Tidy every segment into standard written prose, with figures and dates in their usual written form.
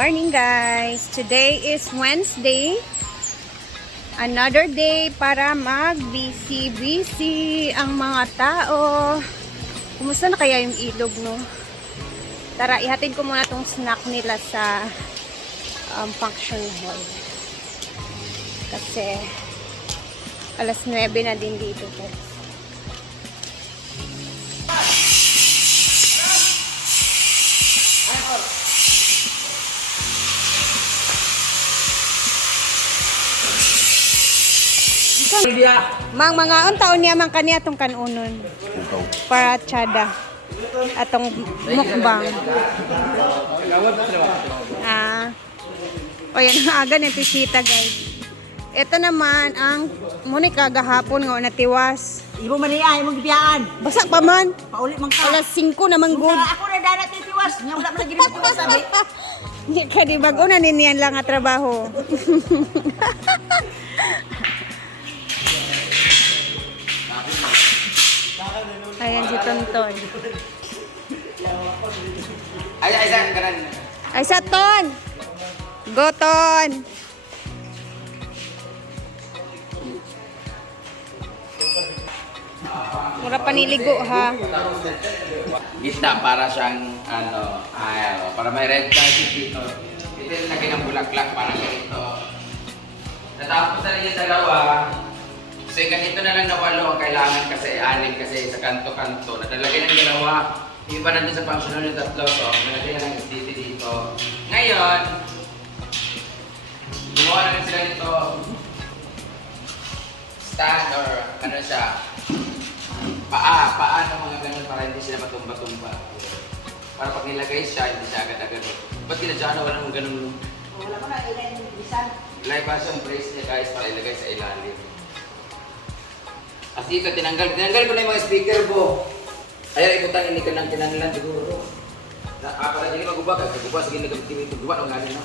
Morning guys! Today is Wednesday. Another day para mag-busy ang mga tao. Kumusta na kaya yung ilog, no? Tara, ihatid ko muna tong snack nila sa function hall. Kasi alas 9 na din dito guys. Mang mga taon niya man kaniya atong kanunon para tsada atong mukbang. O yan ang aga ng pisita guys. Ito naman ang Monica gahapon nga natiwas. Ibo man niya, imong gibiyaan. Basa pa man. Paulit man ka. Alas 5 naman good. Ako na dana titiwas. Nya wala man gid tiwas sabi. Nya kadi bago na niniyan lang nga trabaho. Ayan si Tonton. Ay, kanan. Ay, sa Ton! Go, Ton! Mura paniligo, ha? Gitna para siyang, para may red carpet dito. Ito yung lagay ng bulaklak, parang ganito. Natapos na rin yung dalawa. So, ganito na lang na 8 ang kailangan kasi 6 kasi sa kanto-kanto. Natalagay ng dalawa. Yung iba nandun sa function hall yung 3. So, nalagay na lang dito. Ngayon, gumawa na rin sila nito. Stand or ano siya. Paa ng mga ganun para hindi sila matumba-tumba. Para pag nilagay siya, hindi siya agad-agad. Ba't kinadya na walang ganun? Wala man na ilay ng bisan. Ilay pa siyang brace niya guys para ilagay sa ilalim. As ito, tinanggal ko na yung mga speaker ko. Ayaw ikutan, hindi ka nang tinanglan siguro. Para hindi magubak, sige nagagubak ng ganin.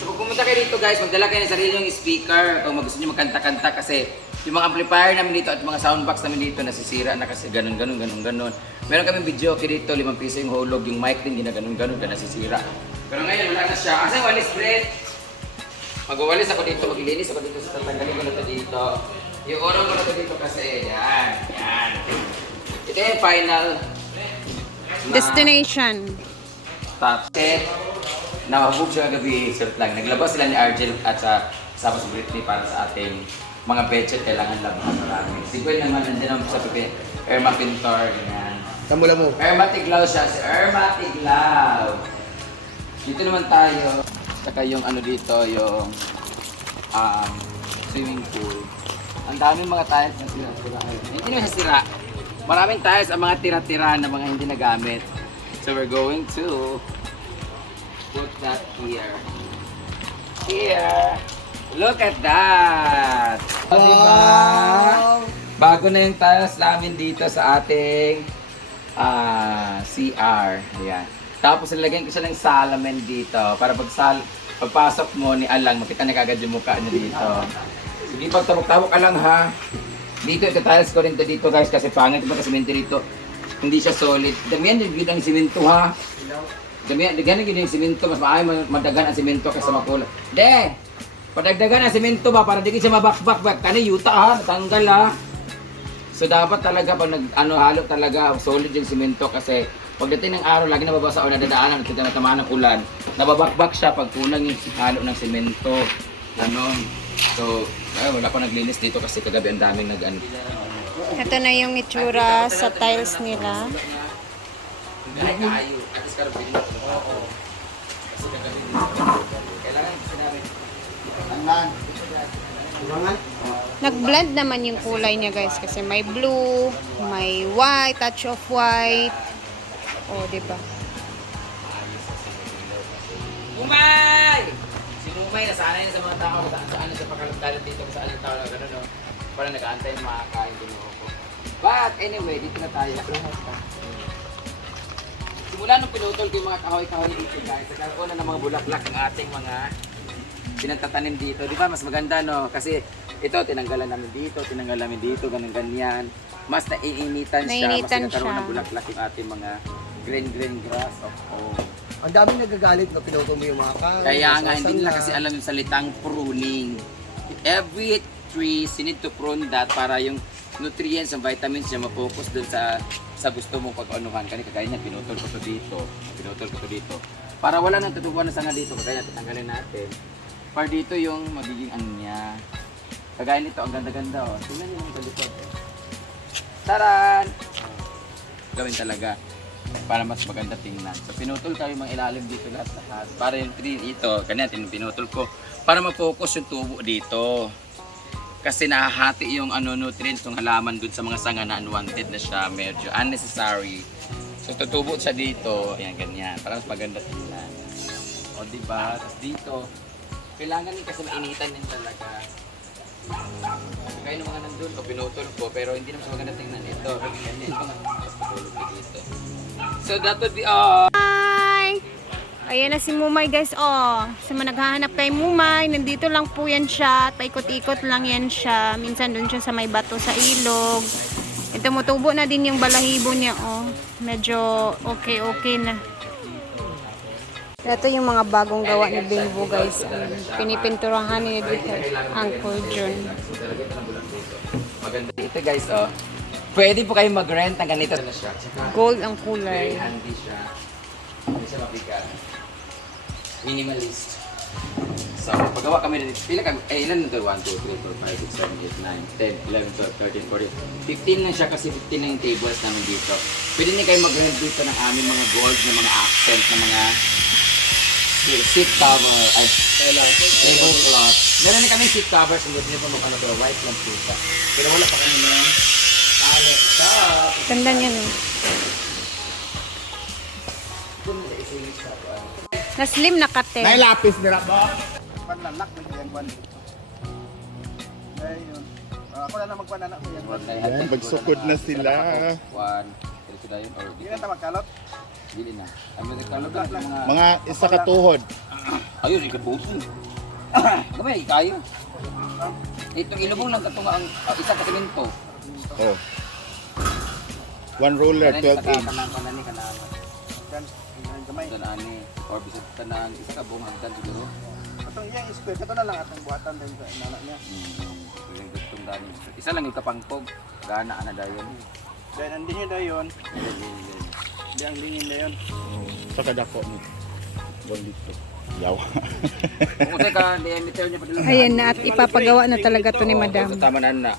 So kung pumunta kayo dito guys, magdala kayo ng sarili yung speaker kung gusto nyo magkanta-kanta kasi yung mga amplifier namin dito at mga soundbox namin dito nasisira na kasi ganun. Meron kami video okay dito, 5 piso yung hulog, yung mic din ginaganon ka nasisira. Pero ngayon wala na siya. Asa yung walis, Brett? Mag-walis ako dito, maglilinis ako dito sa tatanggalin ko na ito dito. Yung orong ko na ito dito kasi, yan. Ito yung final Destination. top set. Nakahubog siya gabi, short lang. Naglabas sila ni Argel at sama si Britney para sa ating mga budget. Kailangan labahan marami. Si Gwen naman nandiyan naman sa pipi. Irma Pintor, ganyan. Kamula mo. Irma Tiglaw siya, si Irma Tiglaw. Dito naman tayo. Saka yung ano dito, yung swimming pool. Ang daming mga tiles na sira. Hindi naman siya sira. Maraming tiles ang mga tira-tira na mga hindi nagamit. So we're going to put that here. Here. Look at that! Wow! Diba? Bago na yung tiles namin dito sa ating CR. Ayan. Tapos nilagyan ko siya ng salamin dito para pagpasok mo ni Alang, makita niya kagad yung mukha niya dito. Sige, pagtabok-tabok ka lang ha. Dito, ito-tiles ko rin dito guys kasi pangit yung simento dito. Hindi siya solid. Damihan din ang simento ha. Damihan din yung simento. Mas maayos madagan ang simento kaysa makulay. De! Padagdagan ang simento ba para di siya mabakbak. Kani yuta ha, natanggal ha. So dapat talaga pag halo talaga solid yung simento kasi pagdating ng araw lagi nababasa o nadadaanan at natamaan ng ulan. Nababakbak siya pag kulang yung halo ng simento. So, wala pa naglinis dito kasi kagabi ang daming nag-ano. Ito na yung itsura sa tiles nila. Nag-blend naman yung kulay niya guys kasi may blue, may white, touch of white. Oh, diba? Umay! Si Umay nasanay na sa mga tao kung saan sa pagkalagdalit dito kung saan yung tao na gano'n, no? Parang nag-aantay ng mga kain din ako. But anyway, dito na tayo. Simula nung pinutol ko yung mga kahoy-kahoy dito guys, nagkaroon na ng mga bulaklak ng ating mga pinagtatanim dito. Di ba mas maganda no? Kasi ito tinanggalan namin dito, ganyan. Mas naiinitan siya, mas nagkaroon ng bulaklak yung ating mga green grass of home. Ang daming nagagalit na pinuto mo yung mga kahoy. Kaya nga, hindi nila nasasangla. kasi alam yung salitang pruning. Every trees, you need to prune that para yung nutrients and vitamins niya ma-focus dun sa gusto mong pag-anuhan. Kagaya niya, pinutol ko to dito. Pinutol ko to dito. Para wala nang tutubuan na sanga dito. Kagaya, tatanggalin natin. Para dito yung magiging ano niya. Kagaya nito, ang ganda-ganda oh. Tingnan niyo yung talikod. Taran! Gawin talaga. Para mas maganda tingnan. So pinutol tayo mga ilalim dito lahat. Para yung tree ito, kanina pinutol ko. Para ma-focus yung tubo dito. Kasi nahahati yung nutrients ng halaman dun sa mga sanga na unwanted na siya, medyo unnecessary. So tutubo siya dito, ayan ganyan, para mas maganda tingnan. O diba? Tapos dito, kailangan din kasi mainitan din talaga. Kaya nung mga nandun, pinutol ko, pero hindi naman siya maganda tingnan. Ito, ganyan, ito nga, patulog ko dito. So that would be all. Hi! Ayan na si Mumay guys, oh. Sa mga naghahanap kay Mumay, nandito lang po yan siya. Paikot-ikot lang yan siya. Minsan doon siya sa may bato sa ilog. Ito, tumutubo na din yung balahibo niya, oh. Medyo okay na. Ito yung mga bagong gawa ni Bimbo guys. Pinipinturahan ni dito, Uncle John. Maganda ito guys, oh. Pwede po kayo mag-rent ng ganito na siya. Gold ang Very kulay. handy siya. Hindi siya mabigat. Minimalist. So, paggawa kami na dito. Pila kami, ilan na ito? 1, 2, 3, 4, 5, 6, 7, 8, 9, 10, 11, 12, 13, 14. 15 na siya kasi 15 na yung tables namin dito. Pwede niyo kayo mag-rent dito ng aming mga gold na mga accent na mga seat cover, ay, tablecloth. Meron na kami seat covers, hindi po mag-ano, pero white lang po siya. Pero wala pa kami ng pallet shop. Ganda niya, no? Na slim na kate. Nailapis nila ba? Panlanak na yan kwan dito. Ayun. Ako na lang magpananak ko yan. Yan, magsukod na sila. One, pero sila yun, or Hindi na ito magkalot. dili na. Ang mga kalog lang sa mga... Mga isa katuhod. Ayun, ikapuso. Gamay, kayo. Itong ilubong lang katunga ang isa ka semento. Oh. One ruler, 12 inch. Kanang kanani kanang. Yan. Ang gamay. Kanani or bisag kanang isa ka buong hagdan siguro. Itong iyang square. Ito na lang atong buhatan din sa inanak niya. Yung gustong gani. Isa lang yung kapangkog. Gana ana dayon. Dahil ang dingin na yun. Hindi ang dingin na yun. Sa kadako mo. 1 litro. Yaw. Kung sa ka diameter niya padulong. Ayan na at ipapagawa na talaga to ni Madam. Sa tama na.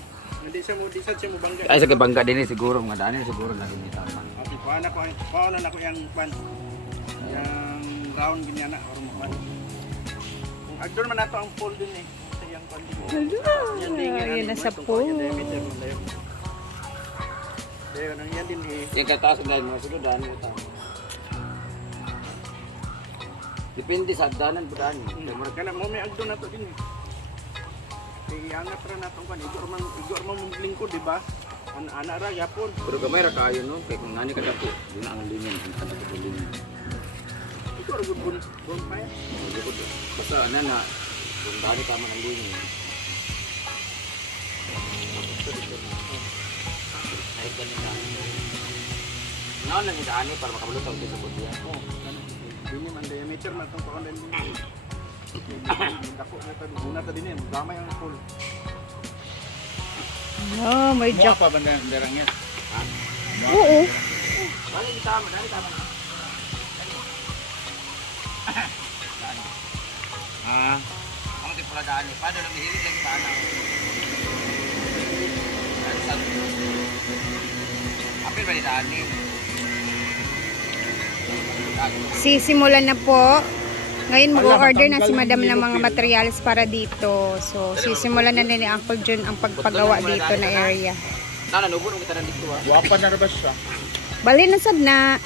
Hindi siya mo bangga. Ay sa bangga din siguro mga dani siguro na ini tama. Okay, paano na ko yung pan. Yung round ganyan na or man. Kung agdor man nato ang pool din eh. Sa yang pan din. Yan din Ayan na sa pool. pool. Ayun, ang yan din eh. Yung kataas na mo siguro dani mo tama. Depende sa danan po dani. Kana mo may agdor nato din eh. Iangat ra nato kan igor man mong lingkod di ba? Ana ra yapon. Pero gamay ra kayo no, kay kung nani ka dapo, di na ang lingon, ang kada ko lingon. Igor gud bon pa. Basta ana na, kung dani ka man ang lingon. Ay kanina. Naon lang yung dani para makabulutaw sa budya. Dini man diameter na tong kaon din. Dako na ta una ta dinhi gamay ang pool. Oh, may Muha jack. pa ba na darang yan? Oo. Dani tama, dani tama. Ang tipula dani, paano lang hirit lagi sa anak. Apil ba ni dani? Sisimulan na po. Ngayon mag-order na si Madam ng mga materials para dito. So, sisimulan na ni Uncle John ang pagpagawa dito na area. Nanubon mo kita na dito ah. Wapa na ba siya? Bali na sad na.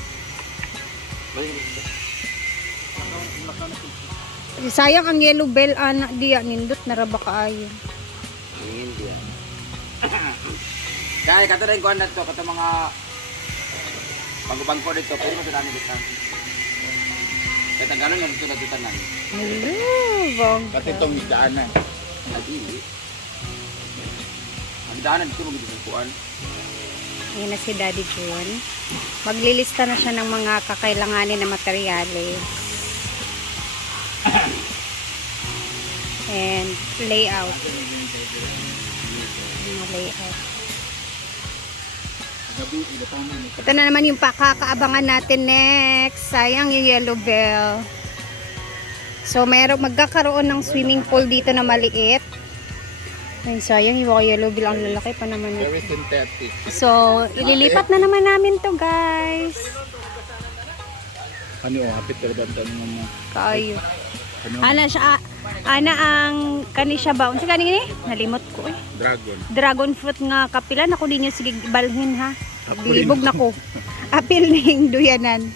Sayang ang yellow bell ana diya nindot na ra ba kaayo. Ingin dia. Kaya kato rin kuhan na to, kato mga bangko-bangko dito, pwede mo ito namin dito. Kaya tagalan na dito na dito tanan. Hello, bong. Kasi itong daanan. Ay, hindi. Ang daanan dito mo dito kuhan. Ayan na si Daddy June. Maglilista na siya ng mga kakailanganin na materyales. And layout. Mga layout. Ito na naman yung pakakaabangan natin next. Sayang yung yellow bell. So, magkakaroon ng swimming pool dito na maliit. Ay, sayang yung yellow bell. Ang lalaki pa naman. Very synthetic. So, ililipat na naman namin to, guys. Ano yung hapit ka ba mo? Kayo. Ano? Ana ang kani siya ba? Unsa kani ni? Nalimot ko eh. Dragon. Dragon fruit nga kapilan ako ninyo sige balhin ha. Bilibog na ko. Apil ning duyanan.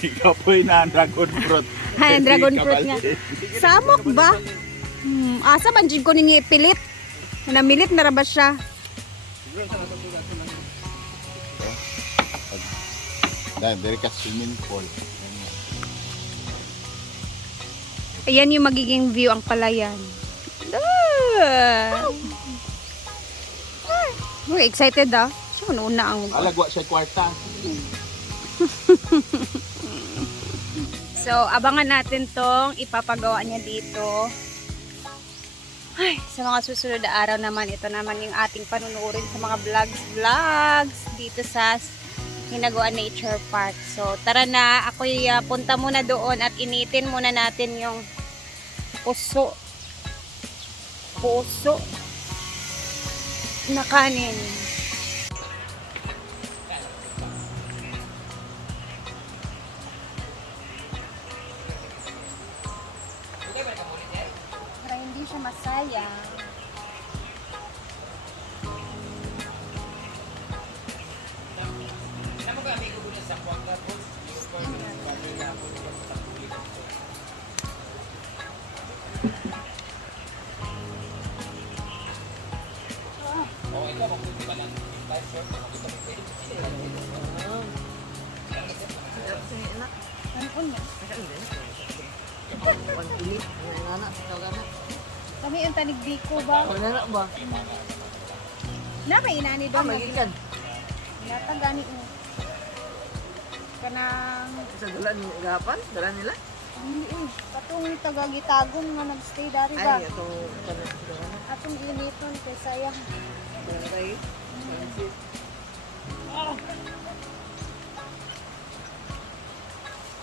Ikaw po na dragon fruit. Ha, dragon fruit nga. Samok ba? Asa man jud ko ninyo ipilit. Namilit na ra ba siya? Dahil dari ka swimming pool. Ayan yung magiging view ang palayan. Excited ah. Siya una ang Alagwa siya kwarta. So, abangan natin tong ipapagawa niya dito. Ay, sa mga susunod na araw naman, ito naman yung ating panunurin sa mga vlogs dito sa Hinaguan Nature Park. So, tara na. Ako'y punta muna doon at initin muna natin yung puso na kanin. Para hindi siya masayang. Kami yung tanig biko ba? Wala ba? Na may inani doon. Magikan. Natagani mo. Kanang Sa dalan gapan, dalan nila. dili patong tagagitagon nga nagstay dari ba? Ay, ito dalan. Atong initon kay sayang. Ay.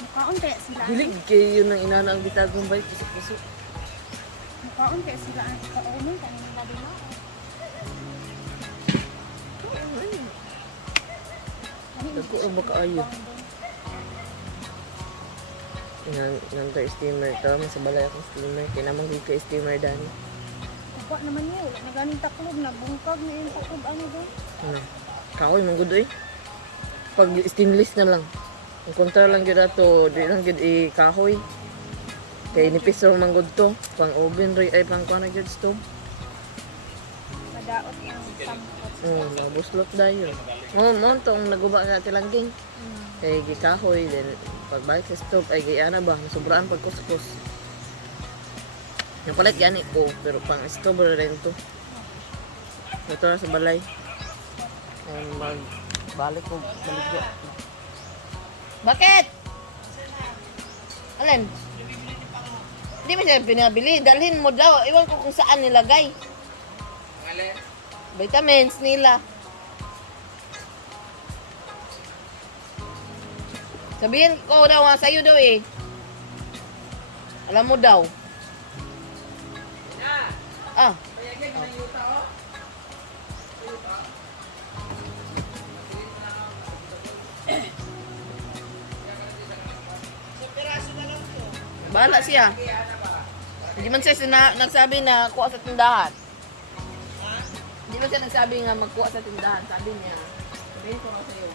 Mukaon kaya sila. Dilig kay yun ang inana ang bitagong bay puso-puso. Mukaon kaya sila ang kaunon kanina labi na. Dagko ang makaayo. Nang steamer to, mas balay akong steamer. Kinamang hig ka steamer dani. Kuha naman niya, wala na ganing taklob na bungkag na yung taklob ano doon. Ano? Kaoy man gud Pag stainless na lang. Ang kontra lang gyud ato, di lang gyud kahoy. Kay nipis ra man gud to, pang oven ray ay pang kuan gyud stove. Madaot yung sampot. Nabuslot dayon. Mo to ang naguba na tilangging. Kay gikahoy then pagbalik sa stove ay gayana ba, nasubraan pag kuskus. Yung palit gani ko, pero pang stove rin to. Ito na sa balay. Magbalik ko, baligya. Bakit? Alin? Hindi mo siya pinabili. Dalhin mo daw. Iwan ko kung saan nilagay. Vitamins nila. Sabihin ko daw sa'yo daw eh. Alam mo daw. Ah. Bahala siya. Hindi man siya nagsabi na kuha sa tindahan. Hindi man siya nagsabi nga magkuha sa tindahan. Sabi niya, sabihin ko na sa'yo.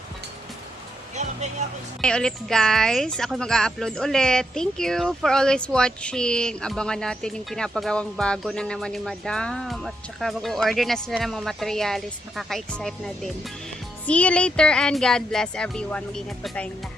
Hey ulit guys, ako mag-a-upload ulit. Thank you for always watching. Abangan natin yung pinapagawang bago na naman ni Madam. At saka mag-order na sila ng mga materialis. Nakaka-excite na din. See you later and God bless everyone. Mag-ingat po tayong lahat.